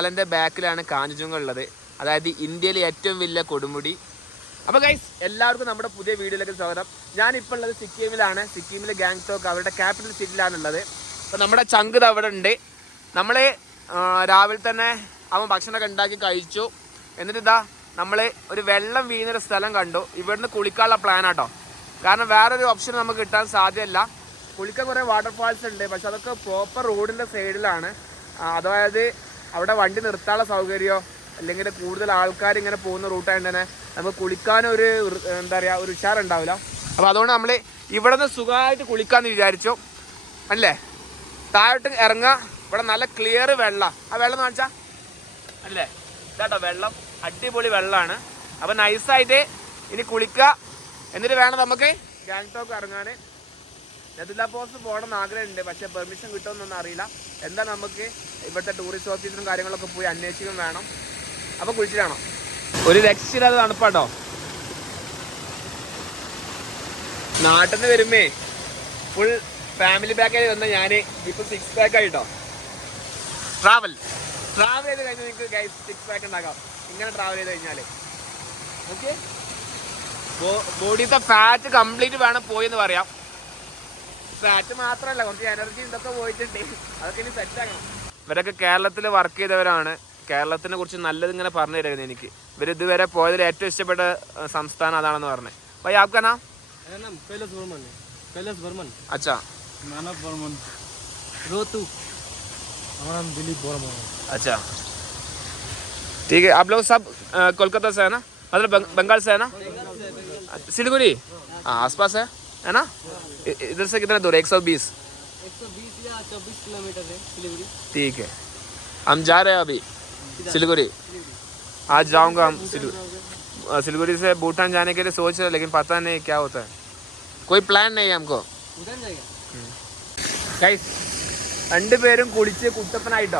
മലന്റെ ബാക്കിലാണ് കാഞ്ചുങ്ങ ഉള്ളത്. അതായത് ഇന്ത്യയിലെ ഏറ്റവും വലിയ കൊടുമുടി. അപ്പൊ ഗൈസ് എല്ലാവർക്കും നമ്മുടെ പുതിയ വീഡിയോയിലേക്ക് സ്വാഗതം. ഞാൻ ഇപ്പോൾ ഉള്ളത് സിക്കിമിലാണ്. സിക്കിമിലെ ഗാങ്ടോക്ക് അവരുടെ ക്യാപിറ്റൽ സിറ്റിയിലാണ് ഉള്ളത്. അപ്പൊ നമ്മുടെ ചങ്ക് അവിടെ ഉണ്ട്. നമ്മൾ രാവിലെ തന്നെ അവൻ ഭക്ഷണമൊക്കെ ഉണ്ടാക്കി കഴിച്ചു. എന്നിട്ട് ഇതാ നമ്മൾ ഒരു വെള്ളം വീഴുന്നൊരു സ്ഥലം കണ്ടു. ഇവിടുന്ന് കുളിക്കാനുള്ള പ്ലാൻ ആട്ടോ. കാരണം വേറൊരു ഓപ്ഷൻ നമുക്ക് കിട്ടാൻ സാധ്യമല്ല. കുളിക്കാൻ കുറേ വാട്ടർഫാൾസ് ഉണ്ട്. പക്ഷെ അതൊക്കെ പ്രോപ്പർ റോഡിന്റെ സൈഡിലാണ് അതായത് അവിടെ വണ്ടി നിർത്താനുള്ള സൗകര്യമോ അല്ലെങ്കിൽ കൂടുതൽ ആൾക്കാർ ഇങ്ങനെ പോകുന്ന റൂട്ടായത് തന്നെ നമുക്ക് കുളിക്കാനൊരു എന്താ പറയുക ഒരു ഉഷാറുണ്ടാവില്ല. അപ്പോൾ അതുകൊണ്ട് നമ്മൾ ഇവിടെ നിന്ന് സുഖമായിട്ട് കുളിക്കാമെന്ന് വിചാരിച്ചു. അല്ലേ? താഴോട്ട് ഇറങ്ങുക. ഇവിടെ നല്ല ക്ലിയർ വെള്ളം. ആ വെള്ളം എന്ന് വെച്ചാൽ അല്ലേ? ഇതാട്ടോ വെള്ളം. അടിപൊളി വെള്ളമാണ് അപ്പം നൈസായിട്ട് ഇനി കുളിക്കുക എന്നിട്ട് വേണം നമുക്ക് ഗാങ്ടോക്ക് ഇറങ്ങാൻ നെതുല പോസ്റ്റ് പോകണം എന്ന് ആഗ്രഹമുണ്ട് പക്ഷെ പെർമിഷൻ കിട്ടുമെന്നൊന്നും അറിയില്ല. എന്താ നമുക്ക് ഇവിടുത്തെ ടൂറിസ്റ്റ് ഓഫീസിലും കാര്യങ്ങളൊക്കെ പോയി അന്വേഷിക്കും വേണം. അപ്പോൾ കുഴിച്ചിട്ടാണോ ഒരു രക്ഷയില്ലാതെ തണുപ്പാട്ടോ. നാട്ടിൽ നിന്ന് വരുമ്പേ ഫുൾ ഫാമിലി പാക്കായി വന്ന ഞാൻ ഇപ്പൊ സിക്സ് പാക്ക് ആയിട്ടോ. ട്രാവൽ ട്രാവൽ ചെയ്ത് കഴിഞ്ഞാൽ നിങ്ങൾക്ക് സിക്സ് പാക്ക് ഉണ്ടാക്കാം. ഇങ്ങനെ ട്രാവൽ ചെയ്ത് കഴിഞ്ഞാൽ ഓക്കെ ബോഡിയത്തെ ഫാറ്റ് കംപ്ലീറ്റ് വേണം പോയി എന്ന് പറയാം. ഫാറ്റ് മാത്രമല്ല കുറച്ച് എനർജി ഇതൊക്കെ പോയിട്ടുണ്ട് അതൊക്കെ ഇനി സെറ്റ് ആക്കണം ഇവരൊക്കെ കേരളത്തിൽ വർക്ക് ചെയ്തവരാണ് കേരളത്തിനെ കുറിച്ച് നല്ലത് ഇങ്ങനെ പറഞ്ഞു തരുന്നത് എനിക്ക് ഇവർ ഇതുവരെ പോയതിൽ ഏറ്റവും ഇഷ്ടപ്പെട്ട ഏഹ്, സംസ്ഥാനം അതാണെന്ന് പറഞ്ഞത് भाई आपका नाम मेरा नाम कैलाश वर्मन है कैलाश वर्मन अच्छा मानव वर्मन रोतू हमारा नाम दिलीप वर्मन है अच्छा ठीक है आप लोग सब अ, कोलकाता से है ना मतलब बंग, बंगाल से है ना सिलीगुड़ी हाँ आसपास है है ना इ- इधर से कितना दूर है एक सौ बीस एक सौ बीस या चौबीस किलोमीटर है सिलीगुड़ी ठीक है हम जा रहे हैं अभी सिलीगुड़ी आज जाऊंगा हम सिलीगुड़ी अ, सिलीगुड़ी से भूटान जाने के लिए सोच रहे हैं, लेकिन पता नहीं क्या होता है कोई प्लान नहीं है हमको उधर जाएगा ഗൈസ് രണ്ടുപേരും കുളിച്ച് കുട്ടപ്പനായിട്ടോ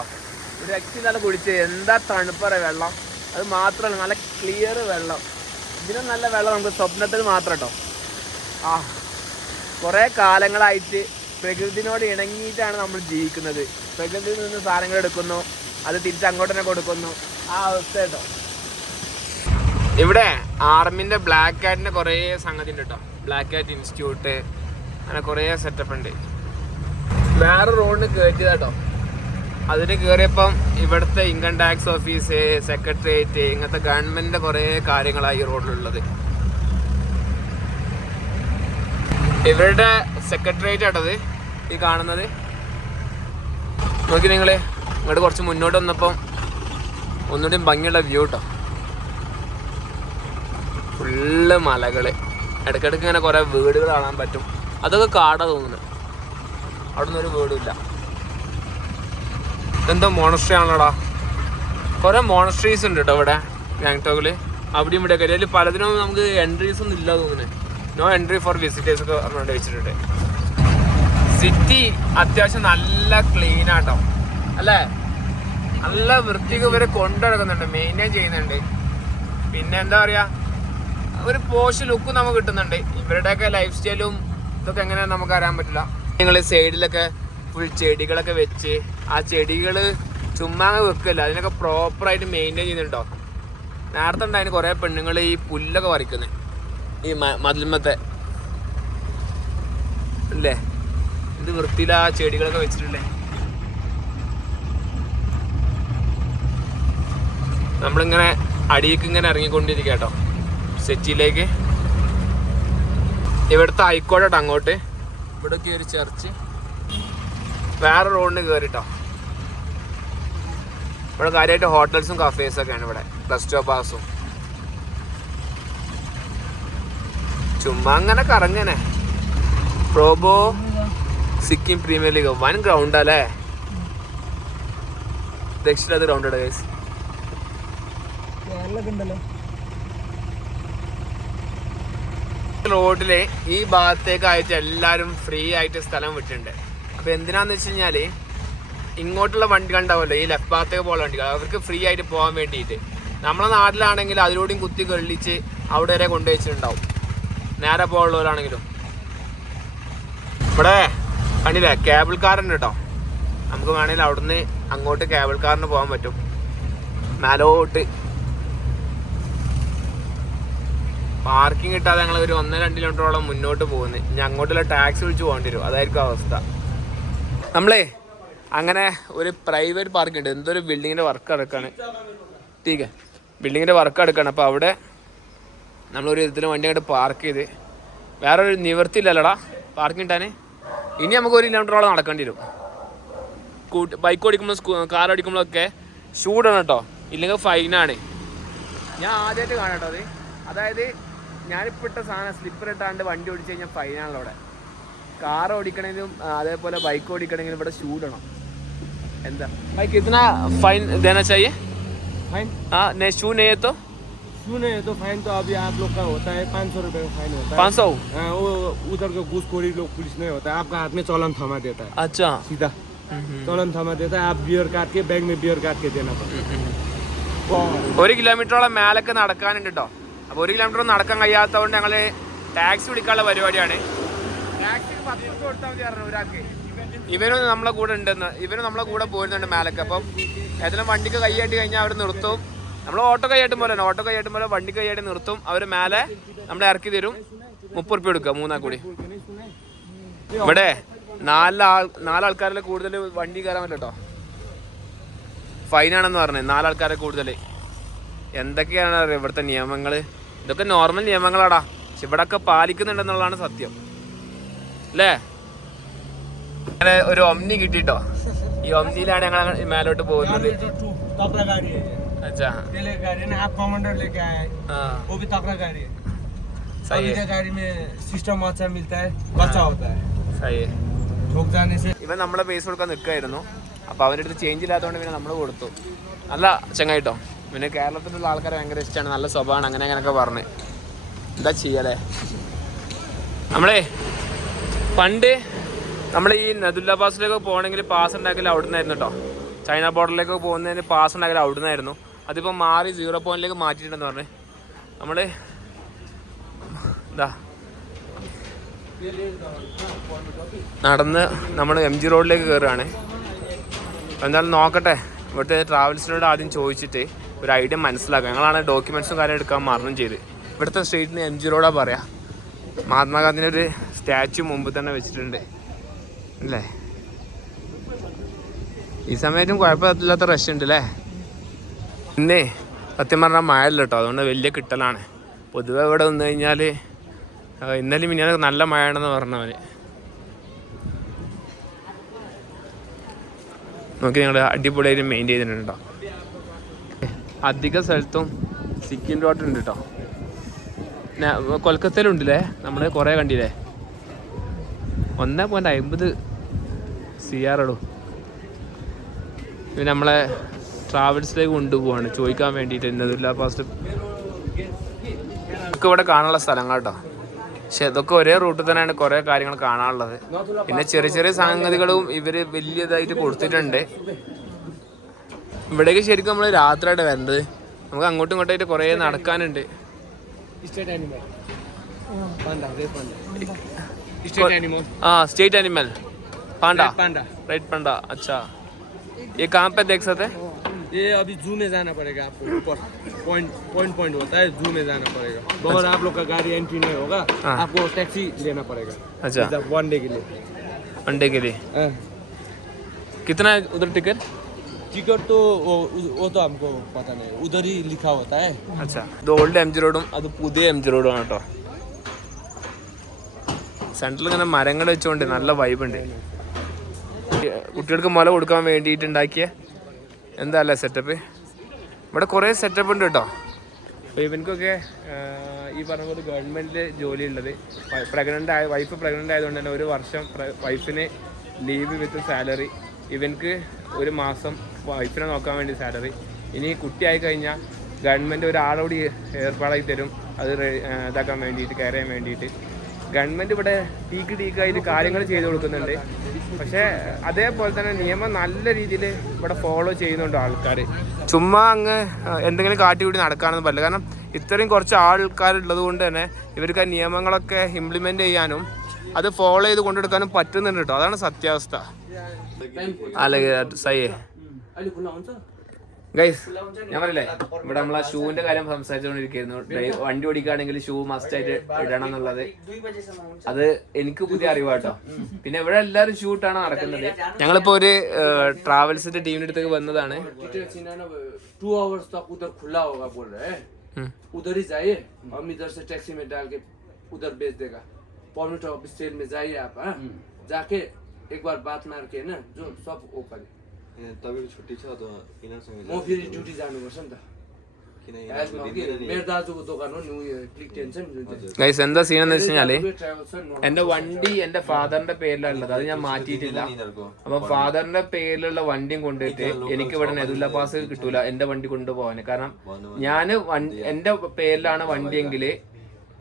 ഒരു രക്ഷയില്ലാതെ കുളിച്ച് എന്താ തണുപ്പറ വെള്ളം അത് മാത്രമല്ല നല്ല ക്ലിയർ വെള്ളം ഇതിനും നല്ല വെള്ളം നമുക്ക് സ്വപ്നത്തിൽ മാത്രം കേട്ടോ ആ കുറേ കാലങ്ങളായിട്ട് പ്രകൃതിനോട് ഇണങ്ങിയിട്ടാണ് നമ്മൾ ജീവിക്കുന്നത്. പ്രകൃതിയിൽ നിന്ന് സാധനങ്ങൾ എടുക്കുന്നു അത് തിരിച്ച് അങ്ങോട്ട് തന്നെ കൊടുക്കുന്നു. ആ അവസ്ഥ കേട്ടോ. ഇവിടെ ആർമിന്റെ ബ്ലാക്ക് കാറ്റിന്റെ കുറേ സംഗതി ഉണ്ട് കേട്ടോ. ബ്ലാക്ക് കാറ്റ് ഇൻസ്റ്റിറ്റ്യൂട്ട് അങ്ങനെ കുറേ സെറ്റപ്പ് ഉണ്ട്. വേറെ റോഡിന് കയറ്റിയതാട്ടോ അതിന് കയറിയപ്പം ഇവിടുത്തെ ഇൻകം ടാക്സ് ഓഫീസ് സെക്രട്ടേറിയറ്റ് ഇങ്ങനത്തെ ഗവൺമെന്റിന്റെ കുറേ കാര്യങ്ങളാണ് ഈ റോഡിലുള്ളത് ഇവരുടെ സെക്രട്ടേറിയറ്റ് ആട്ടത് ഈ കാണുന്നത്. നോക്കി നിങ്ങൾ ഇങ്ങോട്ട് കുറച്ച് മുന്നോട്ട് വന്നപ്പം ഒന്നുകൂടി ഭംഗിയുള്ള വ്യൂ കേട്ടോ ഫുള്ള് മലകൾ. ഇടയ്ക്കിടയ്ക്ക് ഇങ്ങനെ കുറേ വീടുകൾ കാണാൻ പറ്റും. അതൊക്കെ കാട തോന്നുന്നു. അവിടെ നിന്നൊരു ഒരു വീടും ഇല്ല. എന്തോ മോണസ്ട്രി ആണല്ലോടാ. കുറെ മോണസ്ട്രീസ് ഉണ്ട് കേട്ടോ ഇവിടെ ഗാങ്ടോക്കിൽ അവിടെയും ഇവിടെ ഒക്കെ അതിൽ പലതിനും നമുക്ക് എൻട്രീസ് ഒന്നും ഇല്ല തോന്നുന്നു. നോ എൻട്രി ഫോർ വിസിറ്റേഴ്സ് ഒക്കെ പറഞ്ഞുകൊണ്ട് വെച്ചിട്ടുണ്ട്. സിറ്റി അത്യാവശ്യം നല്ല ക്ലീൻ ആട്ടോ. അല്ലേ? നല്ല വൃത്തിക്ക് ഇവരെ കൊണ്ടുനടക്കുന്നുണ്ട് മെയിന്റെയിൻ ചെയ്യുന്നുണ്ട്. പിന്നെ എന്താ പറയുക ഒരു പോഷ് ലുക്ക് നമുക്ക് കിട്ടുന്നുണ്ട്. ഇവരുടെയൊക്കെ ലൈഫ് സ്റ്റൈലും ഇതൊക്കെ എങ്ങനെയാണെന്ന് നമുക്ക് അറിയാൻ പറ്റില്ല. നിങ്ങൾ സൈഡിലൊക്കെ ഫുൾ ചെടികളൊക്കെ വെച്ച് ആ ചെടികൾ ചുമ്മാ വെക്കില്ല അതിനൊക്കെ പ്രോപ്പറായിട്ട് മെയിന്റെയിൻ ചെയ്യുന്നുണ്ടോ? നേരത്തെ ഉണ്ടായിരുന്നു കുറേ പെണ്ണുങ്ങൾ ഈ പുല്ലൊക്കെ പറിക്കുന്നത് ഈ മതിൽമത്തെ അല്ലേ ഇത് വൃത്തിയിൽ ആ ചെടികളൊക്കെ വെച്ചിട്ടില്ലേ നമ്മളിങ്ങനെ അടിയിലേക്ക് ഇങ്ങനെ ഇറങ്ങിക്കൊണ്ടിരിക്കുക കേട്ടോ സെറ്റിയിലേക്ക്. ഇവിടുത്തെ ആയിക്കോട്ടെ അങ്ങോട്ട്. ഇവിടൊക്കെ ഒരു ചർച്ച്. വേറെ റോഡിന് കയറിട്ടോ ഇവിടെ കാര്യമായിട്ട് ഹോട്ടൽസും കഫേസും ഒക്കെയാണ് ഇവിടെ. ബസ് സ്റ്റോപ്പ് ഹൗസും ചുമ്മാ അങ്ങനെ കറങ്ങനെ പ്രോബോ സിക്കിം പ്രീമിയർ ലീഗ് വൻ ഗ്രൗണ്ട് അല്ലേ? ദക്ഷിണത് ഗ്രൗണ്ട് ഗൈസ് റോഡിലെ ഈ ഭാഗത്തേക്കായിട്ട് എല്ലാവരും ഫ്രീ ആയിട്ട് സ്ഥലം വിട്ടിട്ടുണ്ട്. അപ്പൊ എന്തിനാന്ന് വെച്ച് കഴിഞ്ഞാൽ ഇങ്ങോട്ടുള്ള വണ്ടികൾ ഉണ്ടാവുമല്ലോ ഈ ലെഫ്റ്റ് ഭാഗത്തേക്ക് പോകുന്ന വണ്ടികൾ. അവർക്ക് ഫ്രീ ആയിട്ട് പോകാൻ വേണ്ടിയിട്ട്. നമ്മളെ നാട്ടിലാണെങ്കിൽ അതിലൂടെയും കുത്തി കള്ളിച്ച് അവിടെ വരെ കൊണ്ടുവച്ചിട്ടുണ്ടാവും നേരെ പോകുള്ളവരാണെങ്കിലും ഇവിടെ കണ്ടില്ലേ കേബിൾ കാറുണ്ട് കേട്ടോ. നമുക്ക് വേണമെങ്കിൽ അവിടുന്ന് അങ്ങോട്ട് കേബിൾ കാറിന് പോകാൻ പറ്റും. മേലോട്ട്. പാർക്കിംഗ് കിട്ടാതെ ഞങ്ങൾ ഒരു ഒന്ന് രണ്ട് കിലോമീറ്ററോളം മുന്നോട്ട് പോകുന്നു. ഇനി അങ്ങോട്ടുള്ള ടാക്സി വിളിച്ച് പോകേണ്ടി വരും. അതായിരിക്കും അവസ്ഥ. നമ്മളേ അങ്ങനെ ഒരു പ്രൈവറ്റ് പാർക്കിംഗ് ഉണ്ട് എന്തൊരു ബിൽഡിങ്ങിന്റെ വർക്ക് അടക്കാണ് ടീക്ക് ബിൽഡിങ്ങിന്റെ വർക്ക് അടക്കാണ് അപ്പോൾ അവിടെ നമ്മളൊരു വിധത്തിൽ വണ്ടി അങ്ങോട്ട് പാർക്ക് ചെയ്ത്. വേറെ ഒരു നിവർത്തിയില്ലല്ലടാ പാർക്കിംഗ് ഇട്ടാൻ ഇനി നമുക്ക് ഒരു കിലോമീറ്ററോളം നടക്കേണ്ടി വരും. കൂട്ട് ബൈക്ക് ഓടിക്കുമ്പോൾ സ്കൂ കാർ ഓടിക്കുമ്പോഴൊക്കെ ഷൂടാണ് കേട്ടോ. ഇല്ലെങ്കിൽ ഫൈനാണ് ഞാൻ ആദ്യമായിട്ട് കാണട്ടോ അത്. അതായത് ഞാനിപ്പോൾ ഇട്ട സാധനം സ്ലിപ്പർ ഇട്ടാണ്ട് വണ്ടി ഓടിച്ചു കഴിഞ്ഞാൽ ഫൈനാണല്ലോ അവിടെ. കാർ ഓടിക്കണമെങ്കിലും അതേപോലെ ബൈക്ക് ഓടിക്കണമെങ്കിലും ഇവിടെ ഷൂടണം എന്താ? ബൈക്ക് ഇതിനാ ഫൈൻ देना चाहिए ഫൈൻ ആ नहीं शू सुने तो फाइन तो अभी आप लोग का होता है पाँच सौ रुपये का फाइन होता है पाँच सौ हाँ, वो उधर का घूसखोरी लोग पुलिस नहीं होता है आपका हाथ में चालान थमा देता है अच्छा सीधा चालान थमा देता है आप बियर काट के बैग में बियर काट के देना पड़ता है ഒരു കിലോമീറ്ററോളം മേലൊക്കെ നടക്കാനുണ്ട് കേട്ടോ അപ്പോൾ ഒരു കിലോമീറ്റർ നടക്കാൻ കഴിയാത്തതുകൊണ്ട് ഞങ്ങൾ ടാക്സി വിളിക്കാനുള്ള പരിപാടിയാണ് ടാക്സിക്ക് പത്ത് രൂപ കൊടുത്താൽ മതി പറഞ്ഞു ഒരാൾക്ക് ഇവനും നമ്മളെ കൂടെ ഉണ്ടെന്ന് ഇവനും നമ്മളെ കൂടെ പോരുന്നുണ്ട് മേലൊക്കെ അപ്പം ഏതെങ്കിലും വണ്ടിക്ക് കൈയാട്ടി കഴിഞ്ഞാൽ അവർ നിർത്തും നമ്മൾ ഓട്ടോ കൈയാട്ടും പോലെ ഓട്ടോ കൈയാട്ടും പോലെ വണ്ടി കൈയാട്ടി നിർത്തും അവർ മേലെ നമ്മളെ ഇറക്കി തരും മുപ്പത് റുപ്യ കൊടുക്കുക മൂന്നാ കൂടി ഇവിടെ നാലാൾ നാലാൾക്കാരിൽ കൂടുതൽ വണ്ടി കയറാൻ പറ്റില്ല കേട്ടോ ഫൈനാണെന്ന് പറഞ്ഞത് നാലാൾക്കാരെ കൂടുതൽ എന്തൊക്കെയാണ് ഇവിടുത്തെ നിയമങ്ങൾ ഇതൊക്കെ നോർമൽ നിയമങ്ങളാടാ പക്ഷെ ഇവിടെ ഒക്കെ പാലിക്കുന്നുണ്ടെന്നുള്ളതാണ് സത്യം അല്ലേ അങ്ങനെ ഒരു ഒമ്നി കിട്ടിട്ടോ ഈ ഒമ്നിയിലാണ് ഞങ്ങൾ മേലോട്ട് പോകുന്നത് ये जो टू- तबला गाड़ी है ये। അച്ഛാ पहले गाड़ी है ना आप कमांडर लेके आए हैं, ആ वो भी तबला गाड़ी है सही अभी है का गाड़ी में सिस्टम अच्छा मिलता है बचा होता है സഹി ठोक जाने से ഇവൻ നമ്മളെ പൈസ കൊടുക്കാൻ നിൽക്കായിരുന്നു അപ്പോൾ അവൻ്റെ അടുത്ത് ചേഞ്ച് ഇല്ലാത്തതുകൊണ്ട് പിന്നെ നമ്മൾ കൊടുത്തു നല്ല ചങ്ങായിട്ടോ പിന്നെ കേരളത്തിലുള്ള ആൾക്കാരെ ഭയങ്കര ഇഷ്ടമാണ് നല്ല സ്വഭാവമാണ് അങ്ങനെ അങ്ങനെയൊക്കെ പറഞ്ഞ് എന്താ ചെയ്യലേ നമ്മളേ പണ്ട് നമ്മൾ ഈ നദുല്ല പാസിലേക്ക് പോകണമെങ്കിൽ പാസ് ഉണ്ടാക്കൽ അവിടെ നിന്നായിരുന്നു കേട്ടോ ചൈന ബോർഡറിലേക്ക് പോകുന്നതിന് പാസ് ഉണ്ടാക്കൽ അവിടെ നിന്നായിരുന്നു അതിപ്പോൾ മാറി സീറോ പോയിന്റിലേക്ക് മാറ്റിയിട്ടുണ്ടെന്ന് പറഞ്ഞു. നമ്മൾ എന്താ നടന്ന് നമ്മൾ എം ജി റോഡിലേക്ക് കയറുകയാണ് എന്തായാലും നോക്കട്ടെ. ഇവിടുത്തെ ട്രാവൽസിനോട് ആദ്യം ചോദിച്ചിട്ട് ഒരു ഐഡിയ മനസ്സിലാക്കാം. ഞങ്ങളാണ് ഡോക്യുമെൻസും കാര്യം എടുക്കാൻ മരണം ചെയ്ത്. ഇവിടുത്തെ സ്ട്രീറ്റിന് എം ജി റോഡാ പറയാ. മഹാത്മാഗാന്ധിന്റെ ഒരു സ്റ്റാച്ചു മുമ്പ് തന്നെ വെച്ചിട്ടുണ്ട്. അല്ലേ? ഈ സമയത്തും കുഴപ്പമില്ലാത്ത റഷ് ഉണ്ട് അല്ലേ ഇന്നേ സത്യം പറഞ്ഞാൽ മഴ അല്ല കേട്ടോ അതുകൊണ്ട് വലിയ കിട്ടലാണ്. പൊതുവെ ഇവിടെ വന്നു കഴിഞ്ഞാൽ ഇന്നലെ മിനിയാന്ന് നല്ല മഴയാണെന്ന് പറഞ്ഞവന്. നോക്കി ഞങ്ങൾ അടിപൊളിയായിട്ട് മെയിന്റെയിൻ ചെയ്തിട്ടുണ്ട് കേട്ടോ അധിക സ്ഥലത്തും സിക്കിം റോഡ് ഉണ്ട് കേട്ടോ കൊൽക്കത്തയിലുണ്ടല്ലേ? നമ്മൾ കുറേ കണ്ടില്ലേ? ഒന്നേ പോയിന്റ് അമ്പത് സി ആർ പിന്നെ നമ്മളെ ട്രാവൽസിലേക്ക് കൊണ്ടുപോവാണ് ചോദിക്കാൻ വേണ്ടിയിട്ട് എന്നതില്ല ഫാസ്റ്റ് നമുക്ക് ഇവിടെ കാണാനുള്ള സ്ഥലങ്ങൾ കേട്ടോ പക്ഷെ ഇതൊക്കെ ഒരേ റൂട്ടിൽ തന്നെയാണ് കുറേ കാര്യങ്ങൾ കാണാനുള്ളത് പിന്നെ ചെറിയ ചെറിയ സംഗതികളും ഇവര് വലിയതായിട്ട് കൊടുത്തിട്ടുണ്ട് ഇവിടേക്ക് ശരിക്കും നമ്മൾ രാത്രിയായിട്ട് വരേണ്ടത് നമുക്ക് അങ്ങോട്ടും ഇങ്ങോട്ടായിട്ട് കുറേ നടക്കാനുണ്ട് state animal panda red panda state animal ആ state animal panda panda right panda अच्छा ये कहाँ पे देख सकते हैं ये अभी जू में जाना पड़ेगा आपको ऊपर पॉइंट पॉइंट पॉइंट होता है जू में जाना पड़ेगा अगर आप लोग का गाड़ी एंट्री नहीं होगा हाँ। आपको टैक्सी लेना पड़ेगा अच्छा वन डे के लिए वनडे के लिए हाँ। कितना है उधर टिकट टिकट तो वो, वो तो हमको पता नहीं उधर ही लिखा होता है അച്ഛാ ഇത് ഓൾഡ് എം ജി റോഡും അത് പുതിയ എം ജി റോഡും ആണ് കേട്ടോ സെൻട്രൽ ഇങ്ങനെ മരങ്ങൾ വെച്ചുകൊണ്ട് നല്ല വൈബ് ഉണ്ട് കുട്ടികൾക്ക് മുല കൊടുക്കാൻ വേണ്ടിയിട്ട് ഉണ്ടാക്കിയ എന്താ അല്ലേ സെറ്റപ്പ് ഇവിടെ കുറേ സെറ്റപ്പ് ഉണ്ട് കേട്ടോ. അപ്പോൾ ഇവനക്കൊക്കെ ഈ പറഞ്ഞ പോലെ ഗവൺമെന്റിൽ ജോലി ഉള്ളത് പ്രഗ്നന്റ് ആയ വൈഫ് പ്രഗ്നന്റ് ആയതുകൊണ്ട് തന്നെ ഒരു വർഷം വൈഫിന് ലീവ് വിത്ത് സാലറി ഇവൻക്ക് ഒരു മാസം വൈഫിനെ നോക്കാൻ വേണ്ടി സാലറി ഇനി കുട്ടിയായി കഴിഞ്ഞാൽ ഗവൺമെന്റ് ഒരാളോട് ഏർപ്പാടാക്കി തരും. അത് ഇതാക്കാൻ വേണ്ടിയിട്ട് കയറിയാൻ വേണ്ടിയിട്ട്. ഗവൺമെന്റ് ഇവിടെ ടീക്ക് ടീക്കായി കാര്യങ്ങൾ ചെയ്തു കൊടുക്കുന്നുണ്ട്. പക്ഷേ അതേപോലെ തന്നെ നിയമം നല്ല രീതിയിൽ ഇവിടെ ഫോളോ ചെയ്യുന്നുണ്ട് ആൾക്കാർ ചുമ്മാ അങ്ങ് എന്തെങ്കിലും കാട്ടിക്കൂടി നടക്കാനൊന്നും പറ്റില്ല. കാരണം ഇത്രയും കുറച്ച് ആൾക്കാരുള്ളത് കൊണ്ട് തന്നെ ഇവർക്ക് ആ നിയമങ്ങളൊക്കെ ഇംപ്ലിമെന്റ് ചെയ്യാനും അത് ഫോളോ ചെയ്ത് കൊണ്ടെടുക്കാനും പറ്റുന്നുണ്ട് കേട്ടോ. അതാണ് സത്യാവസ്ഥ. അല്ലെങ്കിൽ സയ്യേ. ഗൈസ് ഞാൻ പറയില്ലേ ഇവിടെ നമ്മളെ ഷൂവിന്റെ കാര്യം സംസാരിച്ചുകൊണ്ടിരിക്കുന്നു ഡ്രൈവ് വണ്ടി ഓടിക്കുകയാണെങ്കിൽ ഷൂ മസ്റ്റ് ആയിട്ട് ഇടണം എന്നുള്ളത് അത് എനിക്ക് പുതിയ അറിവാട്ടോ പിന്നെ ഇവിടെ എല്ലാവരും ഷൂ ഇട്ടാണ് നടക്കുന്നത് ഞങ്ങളിപ്പോ ഒരു ട്രാവൽസിന്റെ ടീമിന്റെ അടുത്തേക്ക് വന്നതാണ് डिटेल सीन है ना टू आवर्स तक उधर खुला होगा बोल रहे हैं हम्म। उधर ही जाइए हम इधर से टैक्सी में डाल के उधर भेज देगा पॉइंट ऑफ स्टेट में जाइए आप हाँ जाके एक बार बात मार के ना जो सब वो करे ए, तपाईँको छुट्टी छ त यिनीहरूसँग म जानु। फेरि ड्युटी जानुपर्छ नि त किन एजमा यिनीहरूको हो कि दिँदैन नि? मेरो दाजुको दोकान हो नि उयो क्लिक टेन छ नि जुन चाहिँ ഗൈസ് എന്താ സീൻ എന്ന് വെച്ച് കഴിഞ്ഞാല് ट्राभल छ नि എന്റെ വണ്ടി എന്റെ ഫാദറിന്റെ പേരിലാണ് ഉള്ളത് അത് ഞാൻ മാറ്റിയിട്ടില്ല यिनीहरूको അപ്പൊ ഫാദറിന്റെ പേരിലുള്ള വണ്ടിയും കൊണ്ടുപോയിട്ട് എനിക്ക് ഇവിടെ നെതുല്ല പാസ് കിട്ടൂല എന്റെ വണ്ടി കൊണ്ടുപോകാന് കാരണം ഞാന് വൺ- എന്റെ പേരിലാണ് വണ്ടിയെങ്കിൽ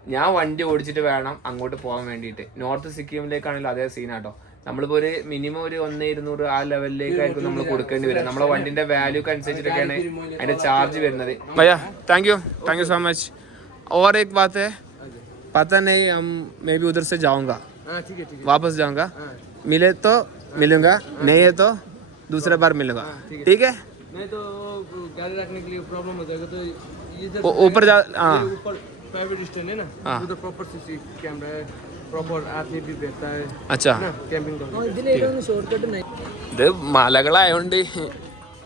ഞാൻ വണ്ടി ഓടിച്ചിട്ട് വേണം അങ്ങോട്ട് പോകാൻ വേണ്ടിയിട്ട് നോർത്ത് സിക്കിമിലേക്കാണെങ്കിൽ അതേ സീനാട്ടോ നമ്മളിപ്പോ ഒരു മിനിമം ഒരു ഒന്ന് ഇരുന്നൂറ് ആ ലെവലിലേക്കായിരിക്കും നമ്മൾ കൊടുക്കേണ്ടി വരിക നമ്മളെ വണ്ടിന്റെ വാല്യൂക്ക് അനുസരിച്ചിട്ടൊക്കെയാണ് അതിന്റെ ചാർജ് വരുന്നത് भैया thank you thank you so much और एक बात है पता नहीं हम मैं भी उधर से जाऊंगा हाँ ठीक है ठीक वापस जाऊंगा मिले तो मिलूंगा नहीं है तो दूसरे बार मिलूंगा ठीक है है नहीं तो गाड़ी रखने के लिए प्रॉब्लम हो जाएगा तो इधर ऊ- ऊपर जा हाँ ये ऊपर प्राइवेट स्टैंड है ना हाँ। उधर प्रॉपर सीसी कैमरा है മലകളായോണ്ട്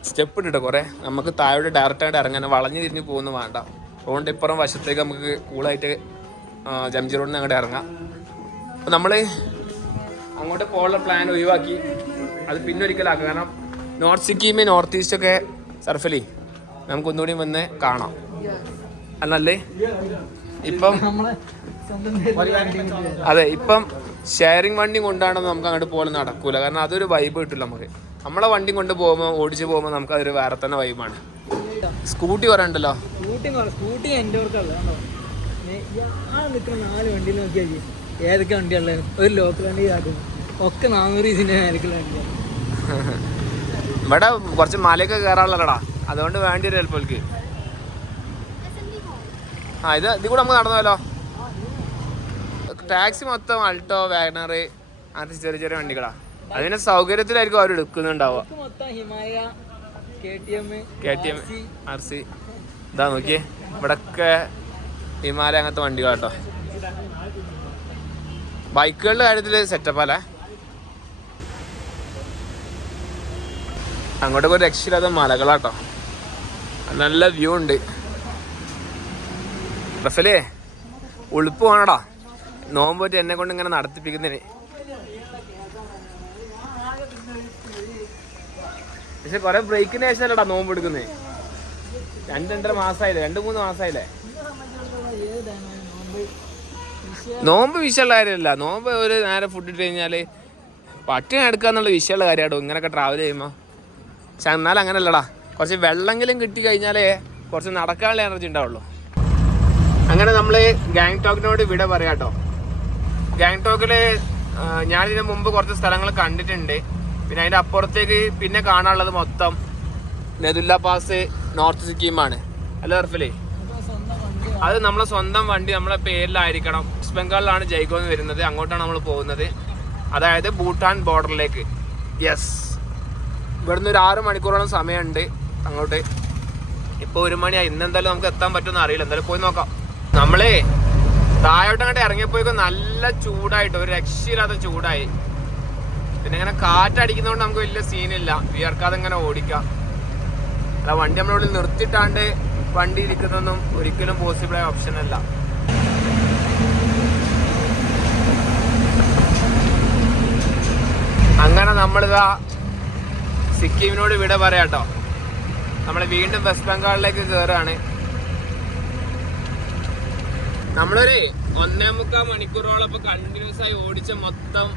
സ്റ്റെപ്പ് ഇട്ടിട്ട് കുറെ? നമുക്ക് താഴോട് ഡയറക്റ്റ് ആയിട്ട് ഇറങ്ങാൻ വളഞ്ഞു തിരിഞ്ഞ് പോകുന്നു വേണ്ട. അതുകൊണ്ട് ഇപ്പുറം വശത്തേക്ക് നമുക്ക് കൂളായിട്ട് ജംജി റോഡിന് അങ്ങോട്ട് ഇറങ്ങാം. നമ്മൾ അങ്ങോട്ട് പോകാനുള്ള പ്ലാൻ ഒഴിവാക്കി. അത് പിന്നെ കാരണം നോർത്ത് സിക്കിമ് നോർത്ത് ഈസ്റ്റ് ഒക്കെ സർഫലി നമുക്ക് ഒന്നുകൂടി വന്ന് കാണാം. അല്ലേ ഇപ്പം അതെ ഇപ്പം ഷെയറിങ് വണ്ടി കൊണ്ടാണ് നമുക്ക് അങ്ങോട്ട് പോകാൻ നടക്കൂല. കാരണം അതൊരു വൈബ് കിട്ടില്ല നമുക്ക്. നമ്മളെ വണ്ടി കൊണ്ട് പോകുമ്പോൾ ഓടിച്ചു പോകുമ്പോൾ നമുക്ക് അതൊരു വേറെ തന്നെ വൈബാണ് സ്കൂട്ടി കുറെ ഉണ്ടല്ലോ. സ്കൂട്ടി എന്റെ നാല് വണ്ടിയിൽ നോക്കിയാൽ മതി. ഏതൊക്കെ വണ്ടിയുള്ളത് ഒരു ലോക്കൽ വണ്ടി ഒക്കെ നാനൂറ് ഇതിന്റെ ആയിരിക്കും വണ്ടിയാണ് ഇവിടെ കുറച്ച് മലയൊക്കെ കയറാനുള്ളടാ അതുകൊണ്ട് വേണ്ടി വരും ചിലപ്പോൾ ആ ഇത് ഇത് കൂടെ നമുക്ക് നടന്നല്ലോ ടാക്സി മൊത്തം അൾട്ടോ വാഗണർ അങ്ങനത്തെ ചെറിയ ചെറിയ വണ്ടികളാ. അതിന്റെ സൗകര്യത്തിലായിരിക്കും അവർ എടുക്കുന്നുണ്ടാവുക. K T M R C. ഇതാ നോക്കിയേ ഇവിടൊക്കെ ഹിമാലയ അങ്ങനത്തെ വണ്ടികളാട്ടോ ബൈക്കുകളുടെ കാര്യത്തിൽ സെറ്റപ്പ് അല്ലേ? അങ്ങോട്ടൊക്കെ ഒരു രക്ഷയില്ലാത്ത മലകളാട്ടോ നല്ല വ്യൂ ഉണ്ട്. റഫലേ ഉളുപ്പ് വേണടാ. നോമ്പ് പറ്റി എന്നെ കൊണ്ട് ഇങ്ങനെ നടത്തിപ്പിക്കുന്നതിന് പക്ഷെ കുറെ ബ്രേക്കിന് ശേഷമല്ലടാ നോമ്പ് എടുക്കുന്നേ. രണ്ട് രണ്ടര മാസമായില്ലേ രണ്ട് മൂന്ന് മാസമായില്ലേ നോമ്പ് വിഷയമുള്ള കാര്യമല്ല. നോമ്പ് ഒരു നേരെ ഫുഡ് ഇട്ട് കഴിഞ്ഞാൽ പട്ടിണി എടുക്കുക എന്നുള്ള വിഷയമുള്ള കാര്യമാണ് ഇങ്ങനെയൊക്കെ ട്രാവൽ ചെയ്യുമ്പോൾ പക്ഷെ എന്നാലും അങ്ങനല്ലടാ. കുറച്ച് വെള്ളമെങ്കിലും കിട്ടി കഴിഞ്ഞാലേ കുറച്ച് നടക്കാനുള്ള എനർജി ഉണ്ടാവുള്ളൂ. അങ്ങനെ നമ്മൾ ഗാങ്ടോക്കിനോട് വിട പറയാട്ടോ. ഗാങ്ടോക്കിൽ ഞാൻ ഇതിന് മുമ്പ് കുറച്ച് സ്ഥലങ്ങൾ കണ്ടിട്ടുണ്ട്. പിന്നെ അതിന്റെ അപ്പുറത്തേക്ക് പിന്നെ കാണാനുള്ളത് മൊത്തം നെതുല്ല പാസ് നോർത്ത് സിക്കിമാണ്. അല്ല അർഫലേ? അത് നമ്മളെ സ്വന്തം വണ്ടി നമ്മളെ പേരിലായിരിക്കണം. വെസ്റ്റ് ബംഗാളിലാണ് ജയ്ഗോന്ന് വരുന്നത്. അങ്ങോട്ടാണ് നമ്മൾ പോകുന്നത്. അതായത് ഭൂട്ടാൻ ബോർഡറിലേക്ക്. യെസ് ഇവിടുന്ന് ഒരു ആറ് മണിക്കൂറോളം സമയമുണ്ട് അങ്ങോട്ട്. ഇപ്പോൾ ഒരു മണിയായി. ഇന്നെന്തായാലും നമുക്ക് എത്താൻ പറ്റുമെന്ന് അറിയില്ല. എന്തായാലും പോയി നോക്കാം. നമ്മളേ താഴോട്ട് അങ്ങോട്ട് നല്ല ചൂടായിട്ട് ഒരു രക്ഷയില്ലാത്ത ചൂടായി. പിന്നെ ഇങ്ങനെ കാറ്റടിക്കുന്നതുകൊണ്ട് നമുക്ക് വലിയ സീനില്ല. വിയർക്കാതെ ഇങ്ങനെ ഓടിക്കാം. അല്ല വണ്ടി നമ്മളുള്ളിൽ നിർത്തിയിട്ടാണ്ട് വണ്ടി ഇരിക്കുന്നതൊന്നും ഒരിക്കലും പോസിബിളായ ഓപ്ഷൻ അല്ല. അങ്ങനെ നമ്മളിതാ സിക്കിമിനോട് വിട പറയാട്ടോ. നമ്മൾ വീണ്ടും വെസ്റ്റ് ബംഗാളിലേക്ക് കയറുകയാണ് നമ്മളൊരു ഒന്നേ മുക്കാൽ മണിക്കൂറോളം ഇപ്പൊ കണ്ടിന്യൂസ് ആയി ഓടിച്ച മൊത്തം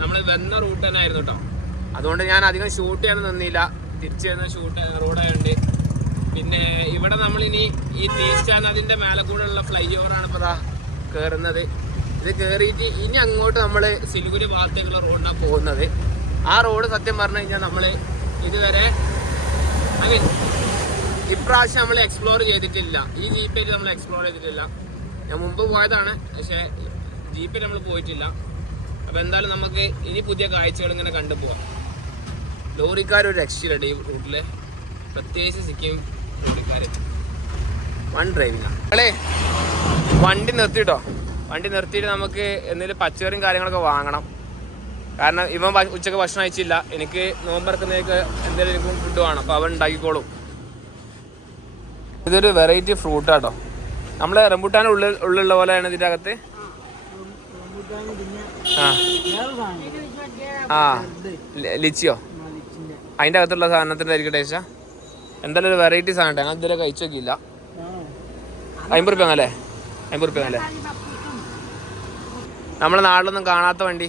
നമ്മൾ വന്ന റൂട്ട് തന്നെ ആയിരുന്നു കേട്ടോ അതുകൊണ്ട് ഞാൻ അധികം ഷൂട്ട് ചെയ്യാൻ നിന്നില്ല. തിരിച്ചു വരുന്ന ഷൂട്ട് റോഡായുണ്ട് പിന്നെ ഇവിടെ നമ്മൾ ഇനി ഈ തീർച്ച അതിന്റെ മേലെ കൂടെ ഉള്ള ഫ്ലൈ ഓവറാണ് ഇപ്പൊ ദാ കേറുന്നത്. ഇത് കേറിയിട്ട് ഇനി അങ്ങോട്ട് നമ്മൾ സിലിഗുരി ഭാഗത്തേക്കുള്ള റോഡിനാണ് പോകുന്നത്. ആ റോഡ് സത്യം പറഞ്ഞു കഴിഞ്ഞാൽ നമ്മൾ ഇതുവരെ ഐ മീൻ ഇപ്രാവശ്യം നമ്മൾ എക്സ്പ്ലോർ ചെയ്തിട്ടില്ല. ഈ ജീപ്പിൽ നമ്മൾ എക്സ്പ്ലോർ ചെയ്തിട്ടില്ല. ഞാൻ മുമ്പ് പോയതാണ് പക്ഷേ ജീപ്പിൽ നമ്മൾ പോയിട്ടില്ല. അപ്പോൾ എന്തായാലും നമുക്ക് ഇനി പുതിയ കാഴ്ചകൾ ഇങ്ങനെ കണ്ടു പോവാം. ലോറിക്കാർ ഒരു രക്ഷയിലുണ്ട് ഈ റൂട്ടിൽ പ്രത്യേകിച്ച് സിക്കിം ലോറിക്കാർ വൺ ഡ്രൈവിംഗ് അല്ലേ? വണ്ടി നിർത്തിട്ടോ. വണ്ടി നിർത്തിയിട്ട് നമുക്ക് എന്തെങ്കിലും പച്ചക്കറിയും കാര്യങ്ങളൊക്കെ വാങ്ങണം. കാരണം ഇവൻ ഉച്ചയ്ക്ക് ഭക്ഷണം അയച്ചില്ല എനിക്ക് നോമ്പറക്കുന്നതിലേക്ക് എന്തെങ്കിലും ഫുഡ് വേണം. അപ്പോൾ അവൻ ഉണ്ടാക്കിക്കോളും. ഇതൊരു വെറൈറ്റി ഫ്രൂട്ട് ഫ്രൂട്ടാട്ടോ നമ്മളെ റംബുട്ടാൻ ഉള്ളിൽ ഉള്ളിലുള്ള പോലെയാണ് ഇതിന്റെ അകത്ത്? ആ. ലിച്ചിയോ? അതിന്റെ അകത്തുള്ള സാധനത്തിന്റെ ആയിരിക്കും ടേസ്റ്റാ എന്തായാലും ഒരു വെറൈറ്റി സാധനം ഞങ്ങൾ ഇതുവരെ കഴിച്ചു നോക്കിയില്ല. അമ്പത് റുപ്യ അല്ലേ അമ്പത് റുപ്യ അല്ലേ നമ്മളെ നാട്ടിലൊന്നും കാണാത്ത വണ്ടി.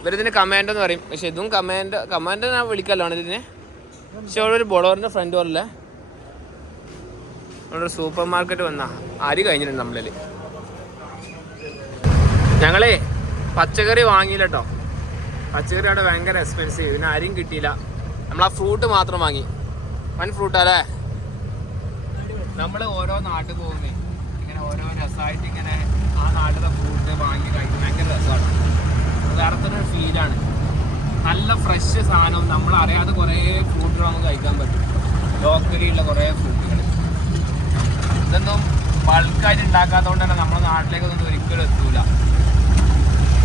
ഇവരിതിന് കമാൻഡോ എന്ന് പറയും. പക്ഷെ ഇതും കമാൻഡ് കമാൻഡോ ഞാൻ വിളിക്കല്ലോ ഇതിന്. പക്ഷെ ഒരു ബോളോറിന്റെ ഫ്രണ്ട് പോലല്ലേ? ഒരു സൂപ്പർ മാർക്കറ്റ് വന്ന അരി കഴിഞ്ഞിട്ടുണ്ട് നമ്മളിൽ ഞങ്ങളേ പച്ചക്കറി വാങ്ങിയില്ല കേട്ടോ പച്ചക്കറി അവിടെ ഭയങ്കര എക്സ്പെൻസീവ് പിന്നെ അരിയും കിട്ടിയില്ല. നമ്മൾ ആ ഫ്രൂട്ട് മാത്രം വാങ്ങി. വൺ ഫ്രൂട്ട് അല്ലേ? നമ്മൾ ഓരോ നാട്ടിൽ പോകുന്നേ. ഇങ്ങനെ ഓരോ രസമായിട്ട് ഇങ്ങനെ ആ നാട്ടിലെ ഫ്രൂട്ട് വാങ്ങി കഴിക്കും. ഭയങ്കര രസമാണ്. യഥാർത്ഥത്തിൽ ഫീലാണ് നല്ല ഫ്രഷ് സാധനവും നമ്മൾ അറിയാതെ കുറേ ഫ്രൂട്ട് നമുക്ക് കഴിക്കാൻ പറ്റും. ലോക്കലിയുള്ള കുറേ ഫ്രൂട്ടുകൾ ഇതൊന്നും ബൾക്കായിട്ട് ഉണ്ടാക്കാത്തതുകൊണ്ട് തന്നെ നമ്മുടെ നാട്ടിലേക്കൊന്നും ഒരിക്കലും എത്തൂല.